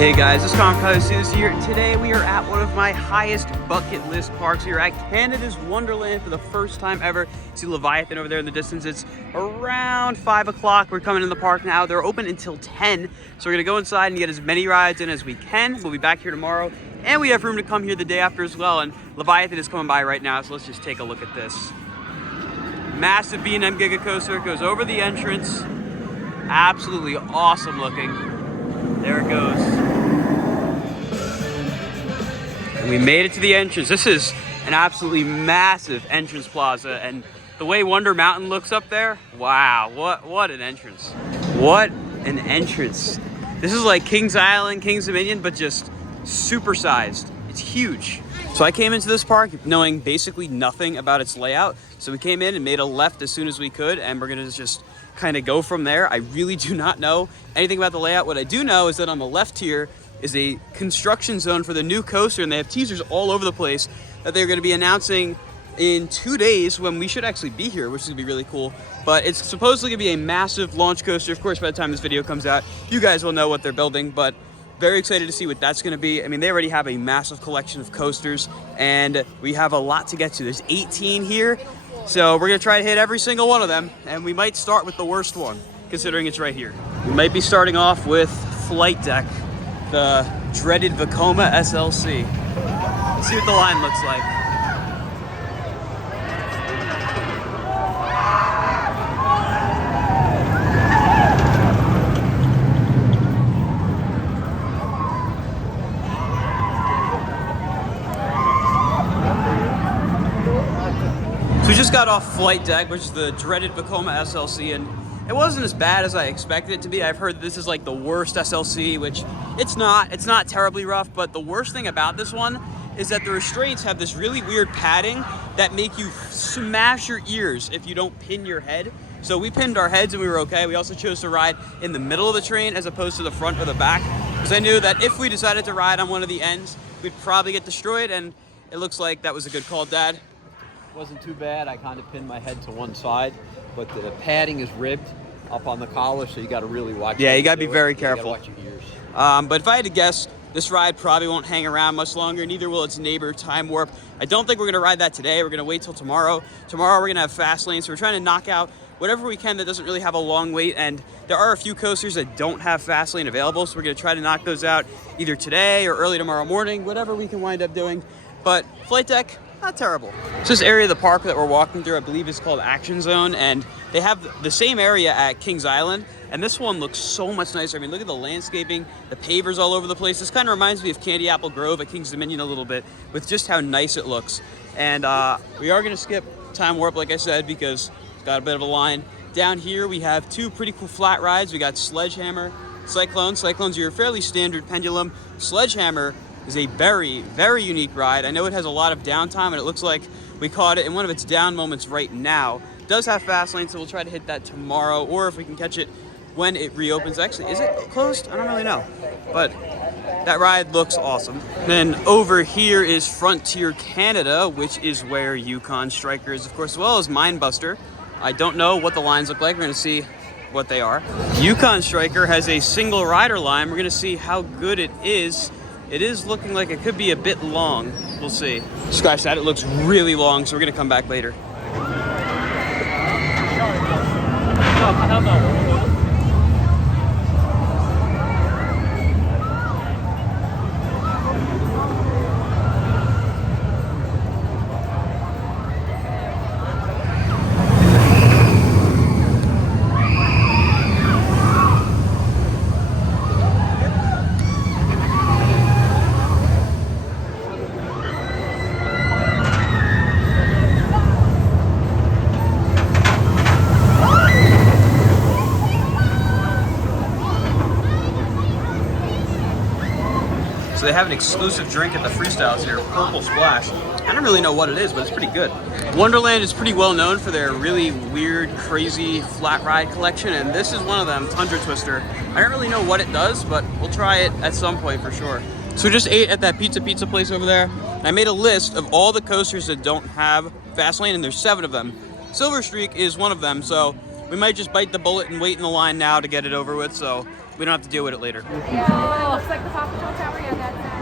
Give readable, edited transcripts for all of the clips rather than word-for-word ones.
Hey guys, this is Susie here. Today we are at one of my highest bucket list parks. We are at Canada's Wonderland for the first time ever. See Leviathan over there in the distance. It's around 5 o'clock. We're coming in the park now. They're open until 10. So we're gonna go inside and get as many rides in as we can. We'll be back here tomorrow. And we have room to come here the day after as well. And Leviathan is coming by right now, so let's just take a look at this. Massive B&M Giga Coaster. It goes over the entrance. Absolutely awesome looking. There it goes. And we made it to the entrance. This is an absolutely massive entrance plaza, and the way Wonder Mountain looks up there, wow, what an entrance. What an entrance. This is like Kings Island, Kings Dominion, but just supersized. It's huge. So I came into this park knowing basically nothing about its layout. So we came in and made a left as soon as we could, and we're gonna just kind of go from there. I really do not know anything about the layout. What I do know is that on the left here is a construction zone for the new coaster, and they have teasers all over the place that they're gonna be announcing in 2 days when we should actually be here, which is gonna be really cool. But it's supposedly gonna be a massive launch coaster. Of course, by the time this video comes out, you guys will know what they're building, but very excited to see what that's gonna be. I mean, they already have a massive collection of coasters, and we have a lot to get to. There's 18 here, so we're gonna try to hit every single one of them, and we might start with the worst one, considering it's right here. We might be starting off with Flight Deck, the dreaded Vekoma SLC. Let's see what the line looks like. We just got off Flight Deck, which is the dreaded Vekoma SLC, and it wasn't as bad as I expected it to be. I've heard this is like the worst SLC, which it's not. It's not terribly rough, but the worst thing about this one is that the restraints have this really weird padding that make you smash your ears if you don't pin your head. So we pinned our heads and we were okay. We also chose to ride in the middle of the train as opposed to the front or the back, because I knew that if we decided to ride on one of the ends, we'd probably get destroyed, and it looks like that was a good call, Dad. Wasn't too bad. I kind of pinned my head to one side, but the padding is ribbed up on the collar, so you got to really watch. Yeah, you got to be very careful. You got to watch your ears. But if I had to guess, this ride probably won't hang around much longer, neither will its neighbor, Time Warp. I don't think we're going to ride that today. We're going to wait till tomorrow. Tomorrow we're going to have fast lane, so we're trying to knock out whatever we can that doesn't really have a long wait, and there are a few coasters that don't have fast lane available, so we're going to try to knock those out either today or early tomorrow morning, whatever we can wind up doing. But Flight Deck, not terrible. So this area of the park that we're walking through, I believe, is called Action Zone, and they have the same area at Kings Island, and this one looks so much nicer. I mean, look at the landscaping, the pavers all over the place. This kind of reminds me of Candy Apple Grove at Kings Dominion a little bit, with just how nice it looks. And we are gonna skip Time Warp, like I said, because it's got a bit of a line. Down here, we have two pretty cool flat rides. We got Sledgehammer, Cyclone. Cyclone's your fairly standard pendulum. Sledgehammer is a very, very unique ride. I know it has a lot of downtime, and it looks like we caught it in one of its down moments right now. It does have fast lane, so we'll try to hit that tomorrow, or if we can catch it when it reopens. Actually, is it closed? I don't really know, but that ride looks awesome. Then over here is Frontier Canada, which is where Yukon Striker is, of course, as well as Mindbuster. I don't know what the lines look like. We're gonna see what they are. Yukon Striker has a single rider line. We're gonna see how good it is. It is looking like it could be a bit long. We'll see. Scratch that, it looks really long, so we're gonna come back later. So they have an exclusive drink at the Freestyles here, Purple Splash. I don't really know what it is, but it's pretty good. Wonderland is pretty well known for their really weird, crazy flat ride collection, and this is one of them, Tundra Twister. I don't really know what it does, but we'll try it at some point for sure. So we just ate at that pizza place over there. And I made a list of all the coasters that don't have fast lane, and there's 7 of them. Silver Streak is one of them, so we might just bite the bullet and wait in the line now to get it over with, so we don't have to deal with it later. Yeah, it looks like the Paw Patrol Tower on that side.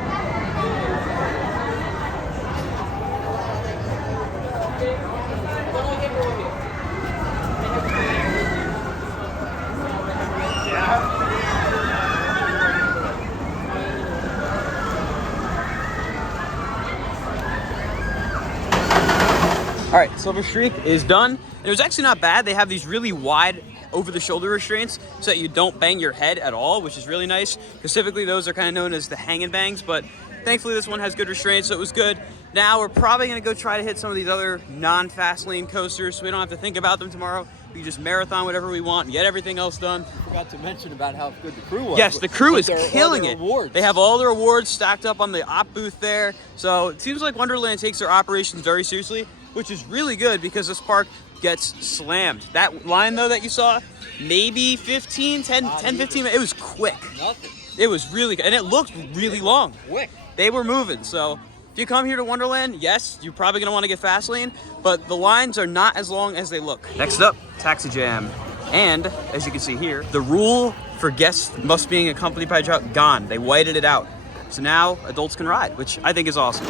All right, Silver Streak is done. And it was actually not bad. They have these really wide over-the-shoulder restraints so that you don't bang your head at all, which is really nice, because typically those are kind of known as the hang and bangs, but thankfully this one has good restraints, so it was good. Now we're probably gonna go try to hit some of these other non-fast lane coasters so we don't have to think about them tomorrow. We can just marathon whatever we want and get everything else done. I forgot to mention about how good the crew was. Yes, the crew is killing it. Awards. They have all their awards stacked up on the op booth there. So it seems like Wonderland takes their operations very seriously, which is really good because this park gets slammed. That line though that you saw, maybe 10, 15, it was quick. Nothing. It was really good, and it looked really long. Quick. They were moving, so if you come here to Wonderland, yes, you're probably gonna wanna get fast lane, but the lines are not as long as they look. Next up, Taxi Jam. And as you can see here, the rule for guests must being accompanied by a child, gone. They whited it out. So now adults can ride, which I think is awesome.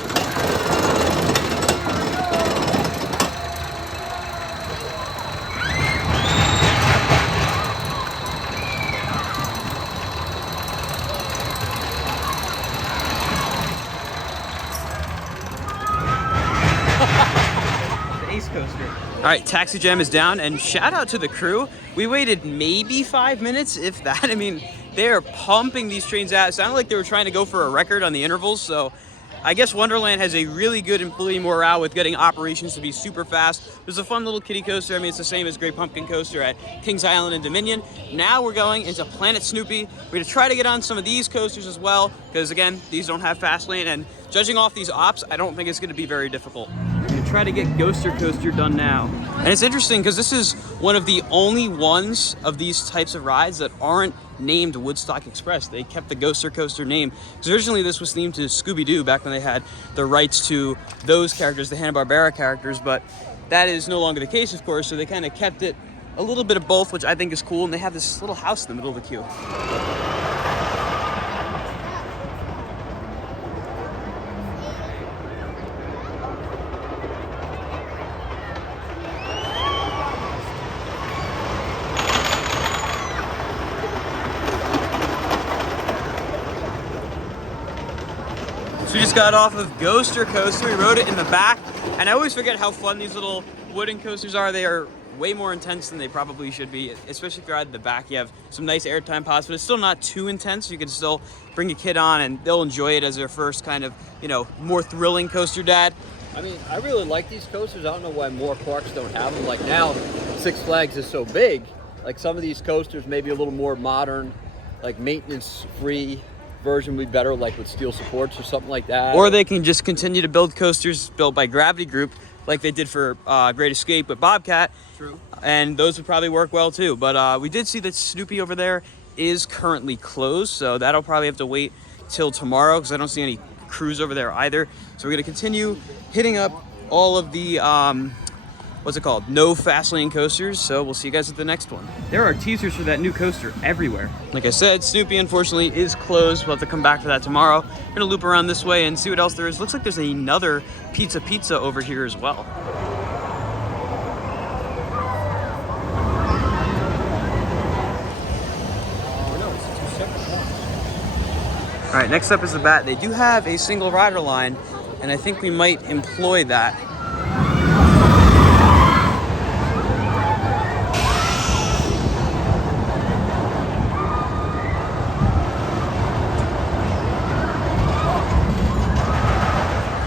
All right, Taxi Jam is down, and shout out to the crew. We waited maybe 5 minutes, if that. I mean, they are pumping these trains out. It sounded like they were trying to go for a record on the intervals, so I guess Wonderland has a really good employee morale with getting operations to be super fast. There's a fun little kiddie coaster. I mean, it's the same as Great Pumpkin Coaster at Kings Island and Dominion. Now we're going into Planet Snoopy. We're gonna try to get on some of these coasters as well, because again, these don't have fast lane, and judging off these ops, I don't think it's gonna be very difficult. Try to get Ghoster Coaster done now. And it's interesting because this is one of the only ones of these types of rides that aren't named Woodstock Express. They kept the Ghoster Coaster name because originally this was themed to Scooby-Doo back when they had the rights to those characters, the Hanna-Barbera characters, but that is no longer the case, of course, so they kind of kept it a little bit of both, which I think is cool, and they have this little house in the middle of the queue. So we just got off of Ghoster Coaster. We rode it in the back, and I always forget how fun these little wooden coasters are. They are way more intense than they probably should be, especially if you're at the back. You have some nice airtime pods, but it's still not too intense. You can still bring a kid on, and they'll enjoy it as their first kind of, you know, more thrilling coaster dad. I mean, I really like these coasters. I don't know why more parks don't have them. Like now, Six Flags is so big. Like some of these coasters, maybe a little more modern, like maintenance-free version would be better, like with steel supports or something like that. Or they can just continue to build coasters built by Gravity Group, like they did for Great Escape with Bobcat. True. And those would probably work well too. But we did see that Snoopy over there is currently closed, so that'll probably have to wait till tomorrow because I don't see any crews over there either. So we're gonna continue hitting up all of the what's it called? No fast lane coasters. So we'll see you guys at the next one. There are teasers for that new coaster everywhere. Like I said, Snoopy unfortunately is closed. We'll have to come back for that tomorrow. We're gonna loop around this way and see what else there is. Looks like there's another pizza over here as well. All right, next up is the Bat. They do have a single rider line, and I think we might employ that.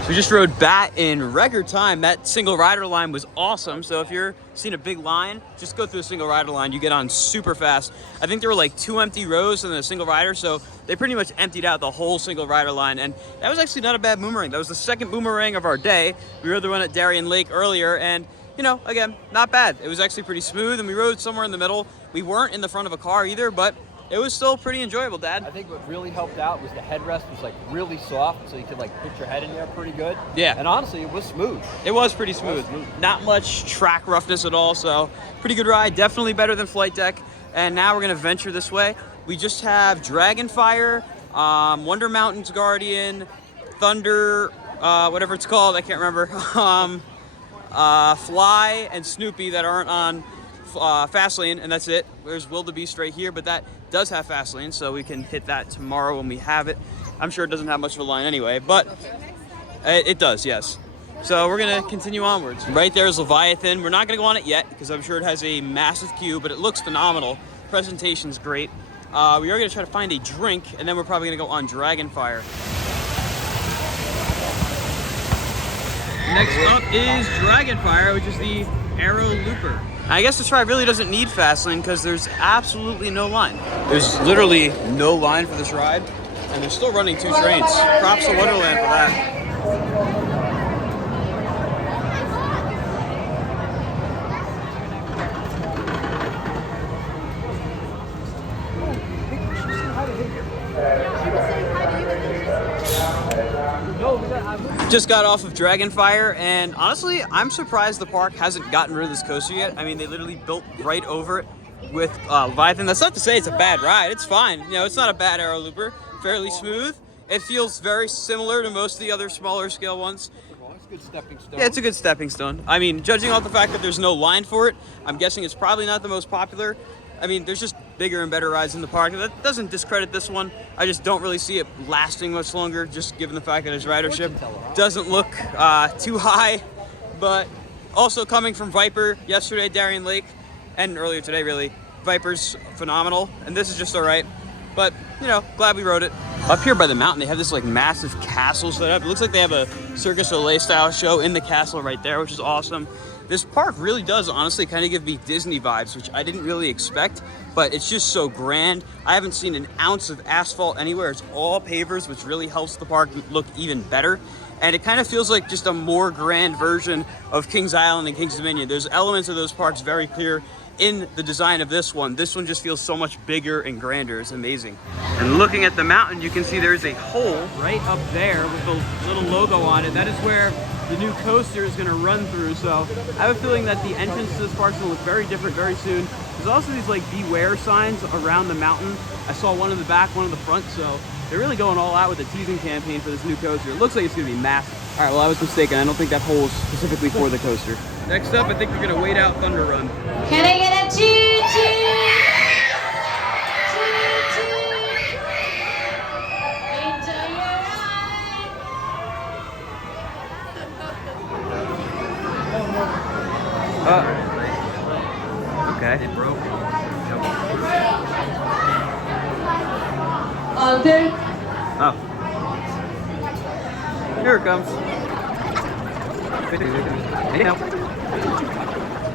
We just rode Bat in record time. That single rider line was awesome. So if you're seeing a big line, just go through a single rider line. You get on super fast. I think there were like 2 empty rows and then a single rider. So they pretty much emptied out the whole single rider line. And that was actually not a bad boomerang. That was the second boomerang of our day. We rode the one at Darien Lake earlier, and you know, again, not bad. It was actually pretty smooth, and we rode somewhere in the middle. We weren't in the front of a car either, but it was still pretty enjoyable, Dad. I think what really helped out was the headrest was like really soft, so you could like put your head in there pretty good. Yeah. And honestly, it was smooth. It was pretty smooth. Not much track roughness at all, so pretty good ride. Definitely better than Flight Deck. And now we're gonna venture this way. We just have Dragonfire, Wonder Mountain's Guardian, Thunder, whatever it's called, I can't remember. Fly and Snoopy that aren't on Fastlane, and that's it. There's Wildebeest right here, but that does have Fastlane, so we can hit that tomorrow when we have it. I'm sure it doesn't have much of a line anyway, but it does, yes. So we're gonna continue onwards. Right there is Leviathan. We're not gonna go on it yet because I'm sure it has a massive queue, but it looks phenomenal. Presentation's great. We are gonna try to find a drink, and then we're probably gonna go on Dragonfire. Next up is Dragonfire, which is the Aero Looper. I guess this ride really doesn't need Fastlane because there's absolutely no line. There's literally no line for this ride, and they're still running 2 trains. Props to Wonderland for that. Just got off of Dragonfire, and honestly, I'm surprised the park hasn't gotten rid of this coaster yet. I mean, they literally built right over it with Leviathan. That's not to say it's a bad ride. It's fine. You know, it's not a bad Aero Looper. Fairly smooth. It feels very similar to most of the other smaller scale ones. It's a good stepping stone. Yeah, it's a good stepping stone. I mean, judging off the fact that there's no line for it, I'm guessing it's probably not the most popular. I mean, there's just bigger and better rides in the park. That doesn't discredit this one. I just don't really see it lasting much longer, just given the fact that its ridership doesn't look too high. But also coming from Viper yesterday, Darien Lake, and earlier today, really, Viper's phenomenal, and this is just all right. But, you know, glad we rode it. Up here by the mountain, they have this like massive castle set up. It looks like they have a Circus Soleil style show in the castle right there, which is awesome. This park really does honestly kind of give me Disney vibes, which I didn't really expect, but it's just so grand. I haven't seen an ounce of asphalt anywhere. It's all pavers, which really helps the park look even better. And it kind of feels like just a more grand version of Kings Island and Kings Dominion. There's elements of those parks very clear in the design of this one. This one just feels so much bigger and grander. It's amazing. And looking at the mountain, you can see there's a hole right up there with the little logo on it. That is where the new coaster is going to run through. So I have a feeling that the entrance to this park is going to look very different very soon. There's also these like beware signs around the mountain. I saw one in the back, one in the front. So they're really going all out with the teasing campaign for this new coaster. It looks like it's going to be massive. All right, well, I was mistaken. I don't think that hole is specifically for the coaster. Next up, I think we're going to wait out Thunder Run. Can I get a choo-choo? Enjoy your ride. Okay. It broke. Alder. Oh. Here it comes.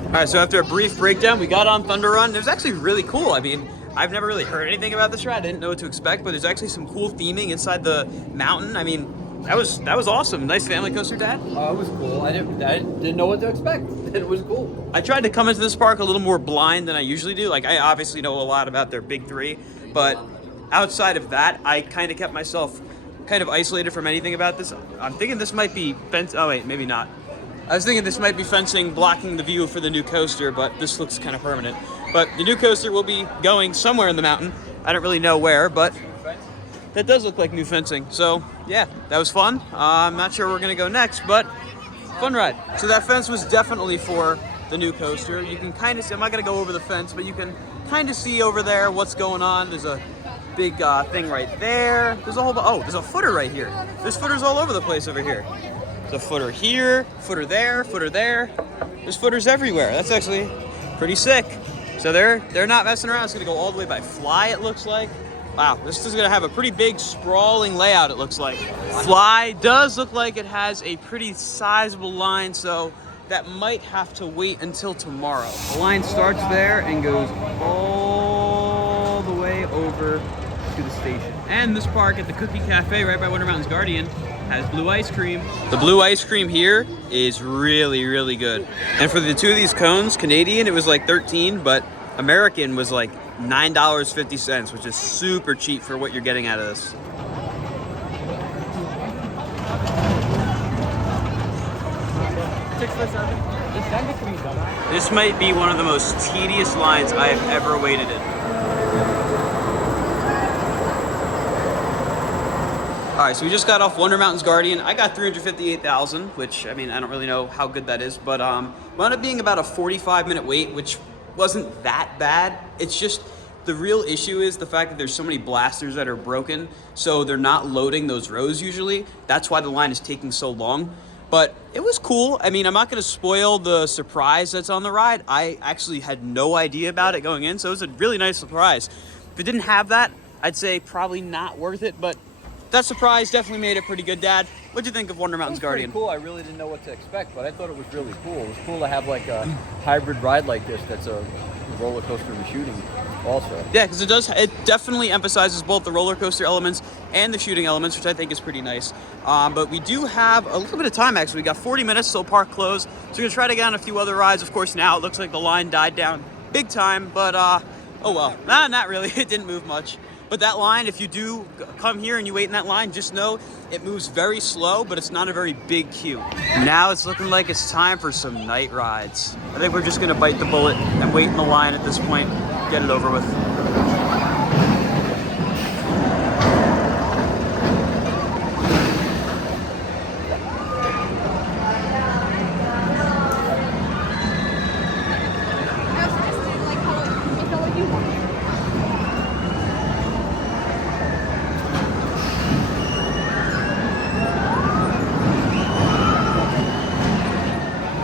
All right, so after a brief breakdown, we got on Thunder Run. It was actually really cool. I mean, I've never really heard anything about this ride. I didn't know what to expect, but there's actually some cool theming inside the mountain. I mean, that was awesome. Nice family coaster, Dad. Oh, it was cool. I didn't know what to expect. It was cool. I tried to come into this park a little more blind than I usually do. Like, I obviously know a lot about their big three, but outside of that, I kind of kept myself kind of isolated from anything about this. I'm thinking this might be fence. Oh wait, maybe not. I was thinking this might be fencing blocking the view for the new coaster, but this looks kind of permanent. But the new coaster will be going somewhere in the mountain. I don't really know where, but that does look like new fencing. So yeah, that was fun. I'm not sure where we're gonna go next, but fun ride. So that fence was definitely for the new coaster. You can kind of see, I'm not gonna go over the fence, but you can kind of see over there what's going on. There's a big thing right there. There's a whole, oh, there's a footer right here. There's footers all over the place over here. There's a footer here, footer there, footer there. There's footers everywhere. That's actually pretty sick. So they're not messing around. It's gonna go all the way by Fly, it looks like. Wow, this is gonna have a pretty big sprawling layout, it looks like. Fly does look like it has a pretty sizable line, so that might have to wait until tomorrow. The line starts there and goes all the way over to the station. And this park at the Cookie Cafe right by Wonder Mountain's Guardian has blue ice cream. The blue ice cream here is really, really good. And for the two of these cones, Canadian, it was like 13, but American was like $9.50, which is super cheap for what you're getting out of this. This might be one of the most tedious lines I have ever waited in. All right, so we just got off Wonder Mountain's Guardian. I got 358,000, which, I mean, I don't really know how good that is, but wound up being about a 45-minute wait, which wasn't that bad. It's just, the real issue is the fact that there's so many blasters that are broken, so they're not loading those rows usually. That's why the line is taking so long. But it was cool. I mean, I'm not gonna spoil the surprise that's on the ride. I actually had no idea about it going in, so it was a really nice surprise. If it didn't have that, I'd say probably not worth it, but that surprise definitely made it pretty good. Dad, what'd you think of Wonder Mountain's Guardian? Cool. I really didn't know what to expect, but I thought it was really cool. It was cool to have like a hybrid ride like this that's a roller coaster and shooting also. Yeah, because it definitely emphasizes both the roller coaster elements and the shooting elements, which I think is pretty nice. But we do have a little bit of time, actually. We got 40 minutes till park close, so we're gonna try to get on a few other rides. Of course, now it looks like the line died down big time, but oh well. Nah, not really. It didn't move much. But that line, if you do come here and you wait in that line, just know it moves very slow, but it's not a very big queue. Now it's looking like it's time for some night rides. I think we're just gonna bite the bullet and wait in the line at this point, get it over with.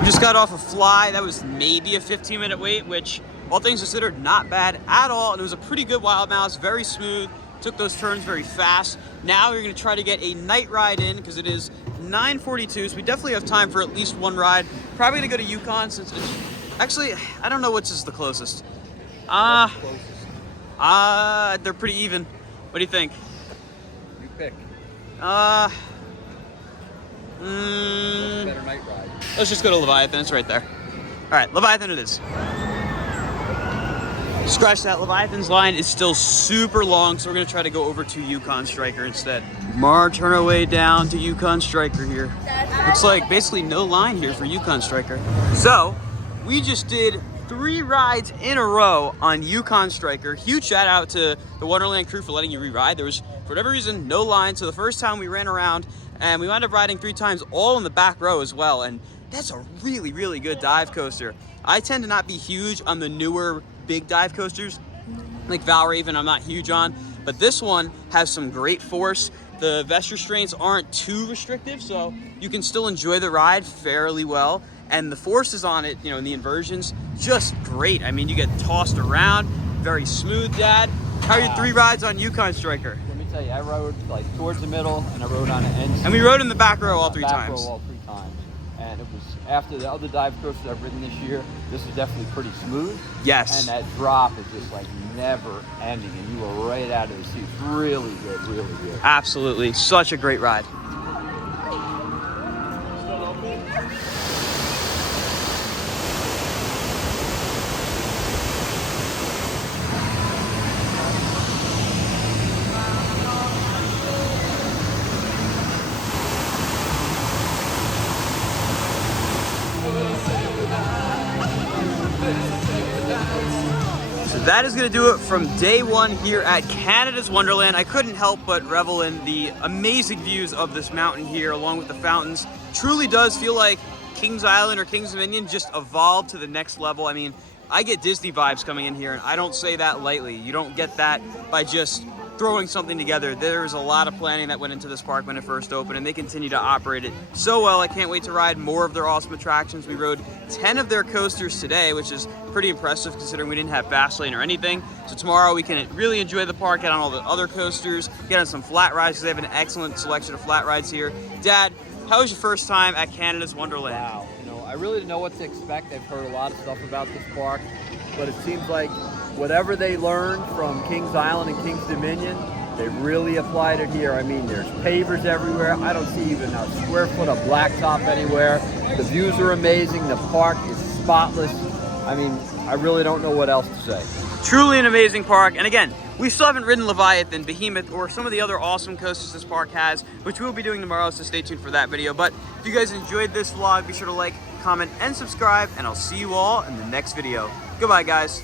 Just got off a fly. That was maybe a 15-minute wait, which, all things considered, not bad at all. And it was a pretty good wild mouse, very smooth, took those turns very fast. Now we're gonna try to get a night ride in because it is 9:42, so we definitely have time for at least one ride. Probably gonna go to Yukon since it's, actually, I don't know which is the closest. They're pretty even. What do you think? You pick. Better night ride. Let's just go to Leviathan, it's right there. All right, Leviathan it is. Scratch that, Leviathan's line is still super long, so we're gonna try to go over to Yukon Striker instead. March our way down to Yukon Striker here. Looks like basically no line here for Yukon Striker. So, we just did 3 rides in a row on Yukon Striker. Huge shout out to the Wonderland crew for letting you re-ride. There was, for whatever reason, no line, so the first time we ran around, and we wound up riding 3 times, all in the back row as well, and that's a really, really good dive coaster. I tend to not be huge on the newer big dive coasters, like Valraven I'm not huge on, but this one has some great force. The vest restraints aren't too restrictive, so you can still enjoy the ride fairly well, and the forces on it, you know, in the inversions, just great. I mean, you get tossed around, very smooth, Dad. How are your 3 rides on Yukon Striker? Let me tell you, I rode like towards the middle, and I rode on the end. And we rode in the back row all 3 times. Back row all 3 times. And it was, after the other dive coasters I've ridden this year, this is definitely pretty smooth. Yes. And that drop is just like never ending, and you were right out of the seat. Really good, really good. Absolutely, such a great ride. That is going to do it from day 1 here at Canada's Wonderland. I couldn't help but revel in the amazing views of this mountain here, along with the fountains. Truly does feel like Kings Island or Kings Dominion just evolved to the next level. I mean, I get Disney vibes coming in here, and I don't say that lightly. You don't get that by just throwing something together. There's a lot of planning that went into this park when it first opened, and they continue to operate it so well. I can't wait to ride more of their awesome attractions. We rode 10 of their coasters today, which is pretty impressive considering we didn't have fast lane or anything. So tomorrow we can really enjoy the park, get on all the other coasters, get on some flat rides, because they have an excellent selection of flat rides here. Dad, how was your first time at Canada's Wonderland? Wow, you know, I really didn't know what to expect. I've heard a lot of stuff about this park, but it seems like whatever they learned from Kings Island and Kings Dominion, they really applied it here. I mean, there's pavers everywhere. I don't see even a square foot of blacktop anywhere. The views are amazing. The park is spotless. I mean, I really don't know what else to say. Truly an amazing park. And again, we still haven't ridden Leviathan, Behemoth, or some of the other awesome coasters this park has, which we'll be doing tomorrow, so stay tuned for that video. But if you guys enjoyed this vlog, be sure to like, comment, and subscribe, and I'll see you all in the next video. Goodbye, guys.